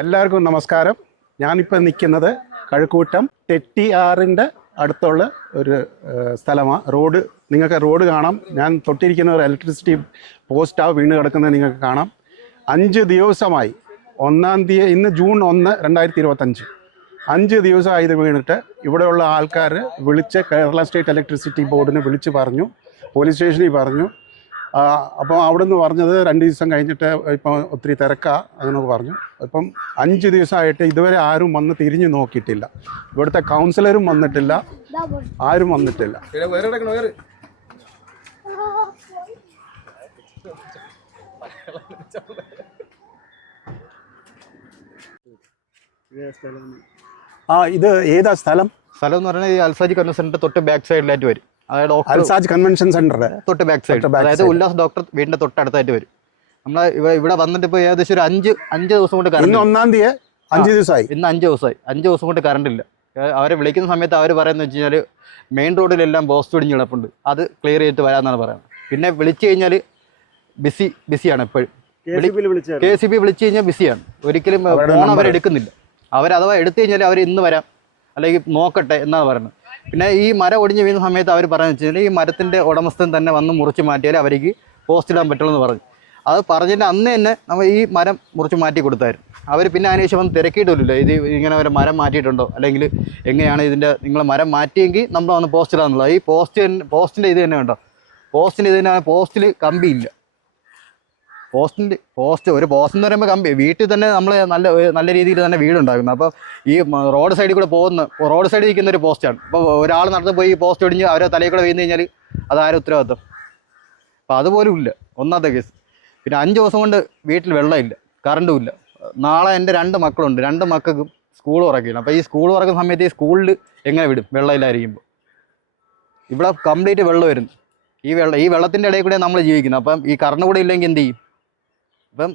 എല്ലാവർക്കും നമസ്കാരം. ഞാനിപ്പോൾ നിൽക്കുന്നത് കഴുക്കൂട്ടം തെട്ടിയാറിന്റെ അടുത്തുള്ള ഒരു സ്ഥലമാണ് റോഡ് നിങ്ങൾക്ക് റോഡ് കാണാം. ഞാൻ തൊട്ടിരിക്കുന്ന ഒരു ഇലക്ട്രിസിറ്റി പോസ്റ്റാവ് വീണ് കിടക്കുന്നത് നിങ്ങൾക്ക് കാണാം. അഞ്ച് ദിവസമായി ഒന്നാം തീയതി ഇന്ന് ജൂൺ ഒന്ന് രണ്ടായിരത്തി ഇരുപത്തഞ്ച് അഞ്ച് ദിവസമായി ഇത് വീണിട്ട് ഇവിടെയുള്ള ആൾക്കാർ വിളിച്ച് കേരള സ്റ്റേറ്റ് ഇലക്ട്രിസിറ്റി ബോർഡിനെ വിളിച്ച് പറഞ്ഞു പോലീസ് സ്റ്റേഷനിൽ പറഞ്ഞു. അപ്പോൾ അവിടുന്ന് പറഞ്ഞത് രണ്ട് ദിവസം കഴിഞ്ഞിട്ട് ഇപ്പോൾ ഒത്തിരി തിരക്കാ അങ്ങനെ പറഞ്ഞു. ഇപ്പം അഞ്ച് ദിവസമായിട്ട് ഇതുവരെ ആരും വന്ന് തിരിഞ്ഞു നോക്കിയിട്ടില്ല. ഇവിടുത്തെ കൗൺസിലറും വന്നിട്ടില്ല. ആരും വന്നിട്ടില്ല. ആ ഇത് ഏതാ സ്ഥലം? സ്ഥലം എന്ന് പറയുന്നത് ഈ അൽസാജി കൺവെൻഷൻ സെന്ററിന്റെ തൊട്ട് ബാക്ക് സൈഡിലായിട്ട് വരും. അതായത് ഡോക്ടർ അൽസാജ് കൺവെൻഷൻ സെന്ററിന്റെ തൊട്ട് ബാക്ക് സൈഡ് അതായത്. ഉല്ലാസ് ഡോക്ടർ വീടിന്റെ തൊട്ടടുത്തായിട്ട് വരും. നമ്മൾ ഇവിടെ വന്നിട്ട് ഇപ്പൊ ഏകദേശം ഒരു അഞ്ച് അഞ്ച് ദിവസം കൊണ്ട് കറണ്ട് ഇന്ന് ഒന്നാം തീയതി അഞ്ച് ദിവസമായി. ഇന്ന് അഞ്ച് ദിവസമായി. അഞ്ച് ദിവസം കൊണ്ട് കറണ്ട് ഇല്ല. അവരെ വിളിക്കുന്ന സമയത്ത് അവർ പറയുന്നത് വെച്ച് കഴിഞ്ഞാൽ മെയിൻ റോഡിലെല്ലാം ബോസ് ഒടിഞ്ഞ് കിടപ്പുണ്ട്. അത് ക്ലിയർ ചെയ്തിട്ട് വരാമെന്നാണ് പറയുന്നത്. പിന്നെ വിളിച്ചു കഴിഞ്ഞാൽ ബിസി ബിസിയാണ് എപ്പോഴും കെ സി ബി വിളിച്ചു കഴിഞ്ഞാൽ ബിസിയാണ് ഒരിക്കലും ഫോൺ. അവർ എടുക്കുന്നില്ല. അവർ അഥവാ എടുത്തു കഴിഞ്ഞാൽ അവർ ഇന്ന് വരാം. അല്ലെങ്കിൽ നോക്കട്ടെ എന്നാണ് പറയുന്നത്. പിന്നെ ഈ മരം ഒടിഞ്ഞ് വീഴുന്ന സമയത്ത് അവർ പറയുന്നത് വെച്ച് കഴിഞ്ഞാൽ ഈ മരത്തിന്റെ ഉടമസ്ഥൻ തന്നെ വന്ന് മുറിച്ച് മാറ്റിയാൽ അവർക്ക് പോസ്റ്റ് ഇടാൻ പറ്റുള്ളൂ എന്ന് പറഞ്ഞു. അത് പറഞ്ഞിട്ട് അന്ന് തന്നെ നമ്മൾ ഈ മരം മുറിച്ച് മാറ്റി കൊടുത്തായിരുന്നു. അവർ പിന്നെ അതിനുശേഷം വന്ന് തിരക്കിയിട്ടില്ല ഇത് ഇങ്ങനെ ഒരു മരം മാറ്റിയിട്ടുണ്ടോ? അല്ലെങ്കിൽ എങ്ങനെയാണ് ഇതിന്റെ നിങ്ങൾ മരം മാറ്റിയെങ്കിൽ നമ്മൾ വന്ന് പോസ്റ്റ് ഇടാന്നുള്ളത്. ഈ പോസ്റ്റ് പോസ്റ്റിന്റെ ഇത് തന്നെ ഉണ്ടോ പോസ്റ്റിന്റെ ഇത് തന്നെ പോസ്റ്റിൽ കമ്പിയില്ല പോസ്റ്റിന്റെ പോസ്റ്റ് ഒരു പോസ്റ്റ് എന്ന് പറയുമ്പോൾ കമ്പി. വീട്ടിൽ തന്നെ നമ്മൾ നല്ല നല്ല രീതിയിൽ തന്നെ വീടുണ്ടാക്കുന്നത് അപ്പോൾ ഈ റോഡ് സൈഡിൽ കൂടെ പോകുന്ന റോഡ് സൈഡിൽ നിൽക്കുന്ന ഒരു പോസ്റ്റാണ് അപ്പോൾ ഒരാൾ നടന്ന് പോയി ഈ പോസ്റ്റ് ഒടിഞ്ഞ് അവരെ തലയിൽ കൂടെ വീണ് കഴിഞ്ഞാൽ അതാരും ഉത്തരവാദിത്വം അപ്പോൾ അതുപോലും ഇല്ല. ഒന്നാമത്തെ കേസ് പിന്നെ അഞ്ച് ദിവസം കൊണ്ട് വീട്ടിൽ വെള്ളമില്ല കറണ്ടും ഇല്ല. നാളെ എന്റെ രണ്ട് മക്കളുണ്ട് രണ്ട് മക്കൾക്കും സ്കൂൾ തുറക്കില്ല അപ്പോൾ ഈ സ്കൂൾ തുറക്കുന്ന സമയത്ത് ഈ സ്കൂളിൽ എങ്ങനെ വിടും? വെള്ളമില്ലായിരിക്കുമ്പോൾ ഇവിടെ കംപ്ലീറ്റ് വെള്ളം വരുന്നു. ഈ വെള്ളം ഈ വെള്ളത്തിന്റെ ഇടയിൽ കൂടെ നമ്മൾ ജീവിക്കുന്നത് അപ്പം ഈ കറണ്ട് കൂടെ ഇല്ലെങ്കിൽ എന്ത് ചെയ്യും? അപ്പം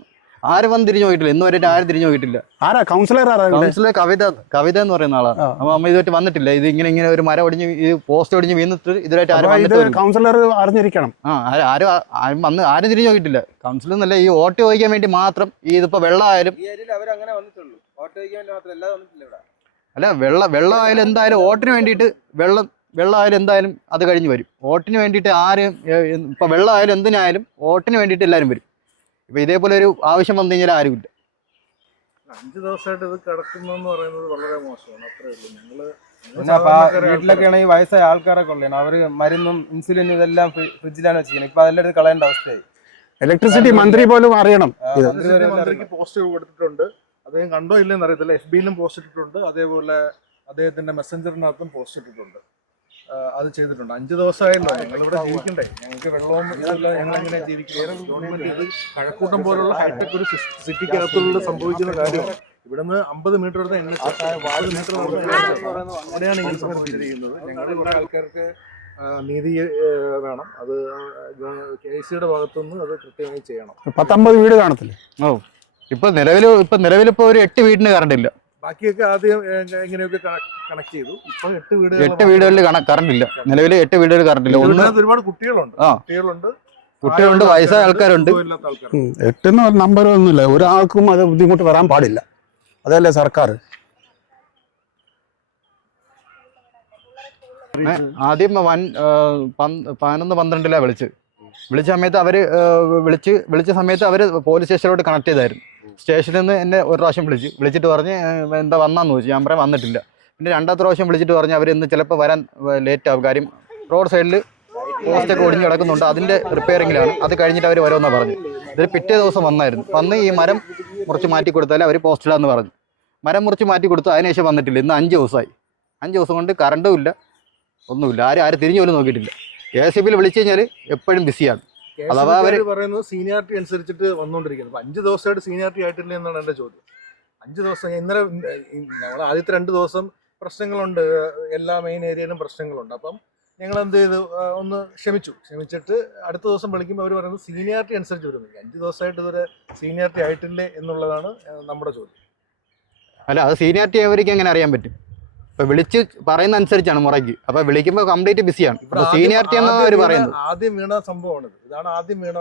ആരും വന്ന് തിരിഞ്ഞു പോയിട്ടില്ല ഇന്ന് വരെയായിട്ട് ആരും തിരിഞ്ഞു നോക്കിയിട്ടില്ല. ആരാ? കൗൺസിലർ ആരാ? കൗൺസിലർ കവിത കവിത എന്ന് പറയുന്ന ആളാണ്. അപ്പൊ അമ്മ ഇതുമായിട്ട് വന്നിട്ടില്ല. ഇത് ഇങ്ങനെ ഇങ്ങനെ ഒരു മരം ഒടിഞ്ഞ് ഈ പോസ്റ്റ് ഒടിഞ്ഞ് വീണിട്ട് ഇതുവരായിട്ട് ആരും ഇത് കൗൺസിലർ അറിഞ്ഞിരിക്കണം. ആ ആരും ആരും വന്ന് ആരും തിരിഞ്ഞു നോക്കിയിട്ടില്ല. കൗൺസിലർ എന്നല്ല ഈ വോട്ട് ചോദിക്കാൻ വേണ്ടി മാത്രം ഈ ഇതിപ്പോ വെള്ളമായാലും അല്ല വെള്ള വെള്ളമായാലും എന്തായാലും വോട്ടിന് വേണ്ടിയിട്ട് വെള്ളം വെള്ളമായാലും എന്തായാലും അത് കഴിഞ്ഞ് വരും. വോട്ടിന് വേണ്ടിയിട്ട് ആരും ഇപ്പൊ വെള്ളമായാലും എന്തിനായാലും വോട്ടിന് വേണ്ടിയിട്ട് എല്ലാവരും വരും. ഇപ്പൊ ഇതേപോലെ ഒരു ആവശ്യം വന്നു കഴിഞ്ഞാൽ ആരുമില്ല അഞ്ച് ദിവസമായിട്ട് ഇത് കിടക്കുന്നു എന്ന് പറയുന്നത് വളരെ മോശമാണ്. അത്രേ ഉള്ളൂ. ഞങ്ങൾ പിന്നെ അപ്പൊ ആ വീട്ടിലൊക്കെ ആണെങ്കിൽ വയസ്സായ ആൾക്കാരൊക്കെ ഉള്ളതാണ് അവർ മരുന്നും ഇൻസുലിനും ഇതെല്ലാം ഫ്രി- ഫ്രിഡ്ജിലാണ് വെച്ചിരിക്കുന്നത്. ഇപ്പൊ അതെല്ലാം എടുത്ത് കളയേണ്ട അവസ്ഥയായി. ഇലക്ട്രിസിറ്റി മന്ത്രി പോലും അറിയണം. മന്ത്രിക്ക് പോസ്റ്റ് കൊടുത്തിട്ടുണ്ട്. അദ്ദേഹം കണ്ടോ ഇല്ലെന്ന് അറിയത്തില്ല. എഫ് ബിയിലും പോസ്റ്റ് ഇട്ടിട്ടുണ്ട്. അതേപോലെ അദ്ദേഹത്തിന്റെ മെസ്സഞ്ചറിനകത്തും പോസ്റ്റ് ഇട്ടിട്ടുണ്ട്. അത് ചെയ്തിട്ടുണ്ട്. അഞ്ച് ദിവസമായല്ലോ ഞങ്ങൾ ഇവിടെ ജീവിക്കണ്ടേ. ഞങ്ങൾക്ക് വെള്ളവും ഇതല്ല ഞങ്ങൾ എങ്ങനെ ജീവിക്കുന്നത് ഗവൺമെന്റ് ഇത് കഴക്കൂട്ടം പോലുള്ള ഹൈടെക് ഒരു സിറ്റിക്കകത്തുള്ള സംഭവിക്കുന്ന കാര്യം. ഇവിടുന്ന് അമ്പത് മീറ്റർ അടുത്ത് എൻ എച്ച് അമ്പത് മീറ്റർ അവിടെയാണ് ഇങ്ങനെ സമർപ്പിച്ചിരിക്കുന്നത് ഞങ്ങളുടെ ഇവിടെ ആൾക്കാർക്ക് നീതി വേണം. അത് കെ സിയുടെ ഭാഗത്തുനിന്ന് അത് കൃത്യമായി ചെയ്യണം. പത്തൊമ്പത് വീട് കാണത്തില്ലേ? ഓ ഇപ്പൊ നിലവിൽ ഇപ്പൊ നിലവിലിപ്പോ ഒരു എട്ട് വീടിന് കറണ്ട് ഇല്ല. ബാക്കിയൊക്കെ ആദ്യം എങ്ങനെയൊക്കെ കണക്ട് ചെയ്തു. ഇപ്പൊ എട്ട് വീടുകൾ എട്ട് വീടുകളിൽ കറണ്ട് ഇല്ല. നിലവിൽ എട്ട് വീടുകളിൽ കറണ്ട് ഇല്ല. ഒന്ന് ഒരുപാട് കുട്ടികളുണ്ട്. കുട്ടികളുണ്ട്. കുട്ടികളുണ്ട് വയസ്സായ ആൾക്കാരുണ്ട്. എട്ടെന്ന് പറഞ്ഞ നമ്പർ ഒന്നുമില്ല. ഒരാൾക്കും അത് ബുദ്ധിമുട്ട് വരാൻ പാടില്ല. അതല്ലേ സർക്കാർ. ആദ്യം വൻ പതിനൊന്ന് പന്ത്രണ്ടിലാണ് വിളിച്ച് വിളിച്ച സമയത്ത് അവർ വിളിച്ച് വിളിച്ച സമയത്ത് അവർ പോലീസ് സ്റ്റേഷനിലോട്ട് കണക്ട് ചെയ്തായിരുന്നു. സ്റ്റേഷനിൽ നിന്ന് എന്നെ ഒരു പ്രാവശ്യം വിളിച്ചു വിളിച്ചിട്ട് പറഞ്ഞ് എന്താ വന്നാന്ന് ചോദിച്ചു. ഞാൻ പറയാൻ വന്നിട്ടില്ല. പിന്നെ രണ്ടാമത്തെ പ്രാവശ്യം വിളിച്ചിട്ട് പറഞ്ഞ് അവർ ഇന്ന് ചിലപ്പോൾ വരാൻ ലേറ്റ് ആവും. കാര്യം റോഡ് സൈഡിൽ പോസ്റ്റൊക്കെ ഒടിഞ്ഞ് കിടക്കുന്നുണ്ട്. അതിന്റെ റിപ്പയറിങ്ങിലാണ്. അത് കഴിഞ്ഞിട്ട് അവർ വരുമെന്നാണ് പറഞ്ഞു. ഇതിൽ പിറ്റേ ദിവസം വന്നായിരുന്നു. വന്ന് ഈ മരം മുറിച്ച് മാറ്റി കൊടുത്താൽ അവർ പോസ്റ്റിലാന്ന് പറഞ്ഞു. മരം മുറിച്ച് മാറ്റി കൊടുത്തു അതിനുശേഷം വന്നിട്ടില്ല. ഇന്ന് അഞ്ച് ദിവസമായി. അഞ്ച് ദിവസം കൊണ്ട് കറണ്ടും ഇല്ല. ഒന്നുമില്ല. ആരും ആരും തിരിഞ്ഞു പോലും നോക്കിയിട്ടില്ല. എ സി ബിയിൽ വിളിച്ചു കഴിഞ്ഞാൽ എപ്പോഴും ബിസിയാണ് അഥവാ അവർ പറയുന്നത് സീനിയാരിറ്റി അനുസരിച്ചിട്ട് വന്നുകൊണ്ടിരിക്കുന്നത് അപ്പൊ അഞ്ച് ദിവസമായിട്ട് സീനിയാരിറ്റി ആയിട്ടില്ല എന്നാണ് എന്റെ ചോദ്യം. അഞ്ച് ദിവസം ഇന്നലെ ഞങ്ങൾ ആദ്യത്തെ രണ്ട് ദിവസം പ്രശ്നങ്ങളുണ്ട്. എല്ലാ മെയിൻ ഏരിയയിലും പ്രശ്നങ്ങളുണ്ട്. അപ്പം ഞങ്ങൾ എന്ത് ചെയ്തു? ഒന്ന് ക്ഷമിച്ചു. ക്ഷമിച്ചിട്ട് അടുത്ത ദിവസം വിളിക്കുമ്പോൾ അവർ പറയുന്നത് സീനിയാരിറ്റി അനുസരിച്ച് വരുന്നില്ല അഞ്ച് ദിവസമായിട്ട് ഇതുവരെ സീനിയാരിറ്റി ആയിട്ടില്ലേ എന്നുള്ളതാണ് നമ്മുടെ ചോദ്യം. അല്ല അത് സീനിയാരിറ്റി അവർക്ക് എങ്ങനെ അറിയാൻ പറ്റും? ഇപ്പൊ വിളിച്ച് പറയുന്ന അനുസരിച്ചാണ് മുറയ്ക്ക്. അപ്പൊ വിളിക്കുമ്പോൾ കംപ്ലീറ്റ് ബിസിയാണ് സീനിയോറിറ്റി അപ്പൊ എന്നാണ് അവർ പറയുന്നത്. ആദ്യം വീണ സംഭവമാണ് ഇതാണ് ആദ്യം വീണ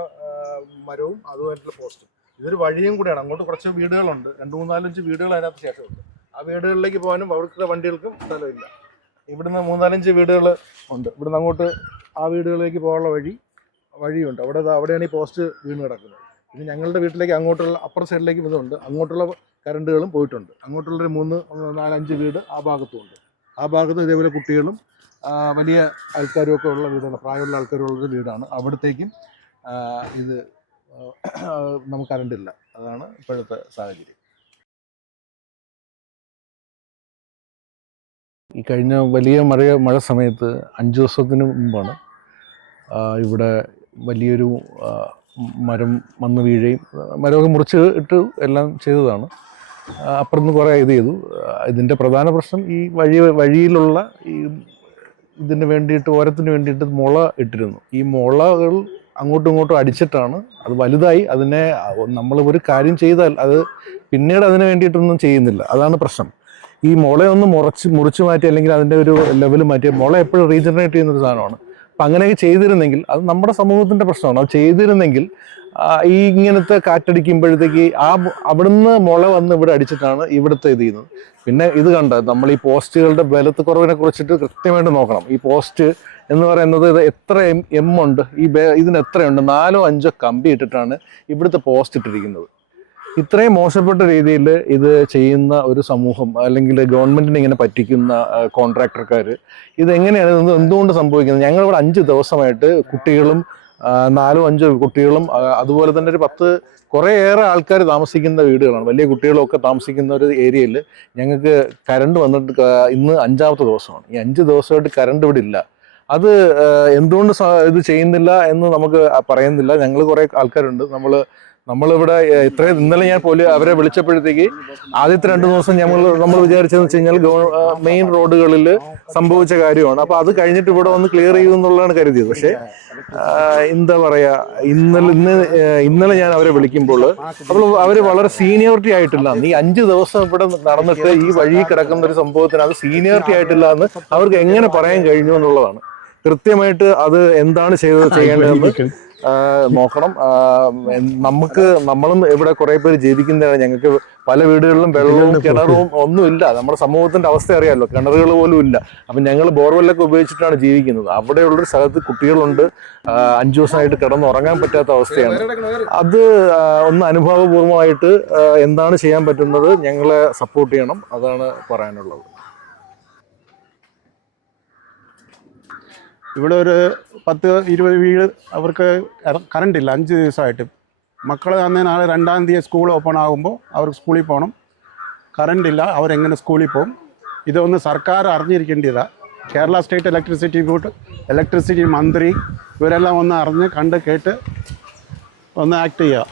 മരവും അതുമായിട്ടുള്ള പോസ്റ്റും ഇതൊരു വഴിയും കൂടെയാണ്. അങ്ങോട്ട് കുറച്ച് വീടുകളുണ്ട്. രണ്ട് മൂന്നാലഞ്ച് വീടുകൾ അതിനകത്ത് ശേഷമുണ്ട്. ആ വീടുകളിലേക്ക് പോകാനും അവർക്കുള്ള വണ്ടികൾക്കും സ്ഥലമില്ല. ഇവിടുന്ന് മൂന്നാലഞ്ച് വീടുകൾ ഉണ്ട്. ഇവിടുന്ന് അങ്ങോട്ട് ആ വീടുകളിലേക്ക് പോകാനുള്ള വഴി വഴിയുണ്ട്. അവിടെ അവിടെയാണ് ഈ പോസ്റ്റ് വീണ് കിടക്കുന്നത്. പിന്നെ ഞങ്ങളുടെ വീട്ടിലേക്ക് അങ്ങോട്ടുള്ള അപ്പുറ സൈഡിലേക്ക് ഇതുണ്ട്. അങ്ങോട്ടുള്ള കറണ്ടുകളും പോയിട്ടുണ്ട്. അങ്ങോട്ടുള്ളൊരു മൂന്ന് നാലഞ്ച് വീട് ആ ഭാഗത്തും ഉണ്ട് ആ ഭാഗത്തും ഇതേപോലെ കുട്ടികളും വലിയ ആൾക്കാരും ഒക്കെ ഉള്ള വീടാണ്. പ്രായമുള്ള ആൾക്കാരുള്ളൊരു വീടാണ്. അവിടത്തേക്കും ഇത് നമുക്ക് കറണ്ടില്ല അതാണ് ഇപ്പോഴത്തെ സാഹചര്യം. ഈ കഴിഞ്ഞ വലിയ മഴ മഴ സമയത്ത് അഞ്ച് ദിവസത്തിന് മുമ്പാണ് ഇവിടെ വലിയൊരു മരം വന്ന് വീഴുകയും മരമൊക്കെ മുറിച്ച് ഇട്ട് എല്ലാം ചെയ്തതാണ്. അപ്പുറം അപ്പുറത്ത് കുറേ ഇത് ചെയ്തു. ഇതിന്റെ പ്രധാന പ്രശ്നം ഈ വഴി വഴിയിലുള്ള ഈ ഇതിന് വേണ്ടിയിട്ട് ഓരത്തിന് വേണ്ടിയിട്ട് മുള ഇട്ടിരുന്നു. ഈ മുളകൾ അങ്ങോട്ടും ഇങ്ങോട്ടും അടിച്ചിട്ടാണ് അത് വലുതായി അതിനെ നമ്മൾ ഒരു കാര്യം ചെയ്താൽ അത് പിന്നീട് അതിന് വേണ്ടിയിട്ടൊന്നും ചെയ്യുന്നില്ല. അതാണ് പ്രശ്നം. ഈ മുളയൊന്ന് മുറച്ച് മുറിച്ച് മാറ്റി അല്ലെങ്കിൽ അതിന്റെ ഒരു ലെവൽ മാറ്റി മുള എപ്പോഴും റീജനറേറ്റ് ചെയ്യുന്ന ഒരു സാധനമാണ്. അപ്പം അങ്ങനെയൊക്കെ ചെയ്തിരുന്നെങ്കിൽ അത് നമ്മുടെ സമൂഹത്തിന്റെ പ്രശ്നമാണ്. അത് ചെയ്തിരുന്നെങ്കിൽ ഈ ഇങ്ങനത്തെ കാറ്റടിക്കുമ്പോഴത്തേക്ക് ആ അവിടുന്ന് മുള വന്ന് ഇവിടെ അടിച്ചിട്ടാണ് ഇവിടുത്തെ ഇത് ചെയ്യുന്നത്. പിന്നെ ഇത് കണ്ട നമ്മൾ ഈ പോസ്റ്റുകളുടെ ബലത്ത് കുറവിനെ കുറിച്ചിട്ട് കൃത്യമായിട്ട് നോക്കണം. ഈ പോസ്റ്റ് എന്ന് പറയുന്നത് ഇത് എത്ര എം എം ഉണ്ട്? ഈ ഇതിന് എത്രയുണ്ട്? നാലോ അഞ്ചോ കമ്പി ഇട്ടിട്ടാണ് ഇവിടുത്തെ പോസ്റ്റ് ഇട്ടിരിക്കുന്നത്. ഇത്രയും മോശപ്പെട്ട രീതിയിൽ ഇത് ചെയ്യുന്ന ഒരു സമൂഹം അല്ലെങ്കിൽ ഗവൺമെന്റിനെ ഇങ്ങനെ പറ്റിക്കുന്ന കോൺട്രാക്ടർക്കാർ ഇതെങ്ങനെയാണ് ഇത് എന്തുകൊണ്ട് സംഭവിക്കുന്നത്? ഞങ്ങളിവിടെ അഞ്ച് ദിവസമായിട്ട് കുട്ടികളും നാലോ അഞ്ചോ കുട്ടികളും അതുപോലെ തന്നെ ഒരു പത്ത് കുറേയേറെ ആൾക്കാർ താമസിക്കുന്ന വീടുകളാണ്. വലിയ കുട്ടികളൊക്കെ താമസിക്കുന്ന ഒരു ഏരിയയിൽ ഞങ്ങൾക്ക് കരണ്ട് വന്നിട്ട് ഇന്ന് അഞ്ചാമത്തെ ദിവസമാണ്. ഈ അഞ്ച് ദിവസമായിട്ട് കരണ്ട് ഇവിടെ ഇല്ല. അത് എന്തുകൊണ്ട് ഇത് ചെയ്യുന്നില്ല എന്ന് നമുക്ക് പറയുന്നില്ല. ഞങ്ങൾ കുറേ ആൾക്കാരുണ്ട്. നമ്മൾ നമ്മളിവിടെ ഇത്രയും ഇന്നലെ ഞാൻ പോലും അവരെ വിളിച്ചപ്പോഴത്തേക്ക് ആദ്യത്തെ രണ്ട് ദിവസം ഞങ്ങൾ നമ്മൾ വിചാരിച്ചതെന്ന് വെച്ച് കഴിഞ്ഞാൽ മെയിൻ റോഡുകളിൽ സംഭവിച്ച കാര്യമാണ്. അപ്പോൾ അത് കഴിഞ്ഞിട്ട് ഇവിടെ വന്ന് ക്ലിയർ ചെയ്യുമെന്നുള്ളതാണ് കരുതിയത്. പക്ഷേ എന്താ പറയാ ഇന്നലെ ഇന്ന് ഇന്നലെ ഞാൻ അവരെ വിളിക്കുമ്പോൾ അപ്പോൾ അവർ വളരെ സീനിയോറിറ്റി ആയിട്ടില്ല. നീ അഞ്ച് ദിവസം ഇവിടെ നടന്നിട്ട് ഈ വഴി കിടക്കുന്ന ഒരു സംഭവത്തിന് അത് സീനിയോറിറ്റി ആയിട്ടില്ല എന്ന് അവർക്ക് എങ്ങനെ പറയാൻ കഴിഞ്ഞു എന്നുള്ളതാണ്. കൃത്യമായിട്ട് അത് എന്താണ് ചെയ്തത് ചെയ്യേണ്ടതെന്ന് നോക്കണം. നമുക്ക് നമ്മളും ഇവിടെ കുറെ പേര് ജീവിക്കുന്നതാണ്. ഞങ്ങൾക്ക് പല വീടുകളിലും വെള്ളവും കിണറും ഒന്നുമില്ല. നമ്മുടെ സമൂഹത്തിന്റെ അവസ്ഥ അറിയാമല്ലോ കിണറുകൾ പോലും ഇല്ല. അപ്പം ഞങ്ങൾ ബോർവെല്ലൊക്കെ ഉപയോഗിച്ചിട്ടാണ് ജീവിക്കുന്നത്. അവിടെയുള്ളൊരു സ്ഥലത്ത് കുട്ടികളുണ്ട്. അഞ്ചു ദിവസമായിട്ട് കിടന്നുറങ്ങാൻ പറ്റാത്ത അവസ്ഥയാണ്. അത് ഒന്ന് അനുഭവപൂർവമായിട്ട് എന്താണ് ചെയ്യാൻ പറ്റുന്നത് ഞങ്ങളെ സപ്പോർട്ട് ചെയ്യണം. അതാണ് പറയാനുള്ളത്. ഇവിടെ ഒരു പത്ത് ഇരുപത് വീട് അവർക്ക് കറണ്ട് ഇല്ല. അഞ്ച് ദിവസമായിട്ട്. മക്കൾ അന്ന് നാളെ രണ്ടാം തീയതി സ്കൂൾ ഓപ്പൺ ആകുമ്പോൾ അവർക്ക് സ്കൂളിൽ പോകണം കറണ്ട് ഇല്ല. അവരെങ്ങനെ സ്കൂളിൽ പോകും ഇതൊന്ന് സർക്കാർ അറിഞ്ഞിരിക്കേണ്ടതാണ് Kerala state electricity board electricity മന്ത്രി ഇവരെല്ലാം ഒന്ന് അറിഞ്ഞ് കണ്ട് കേട്ട് ഒന്ന് ആക്ട് ചെയ്യുക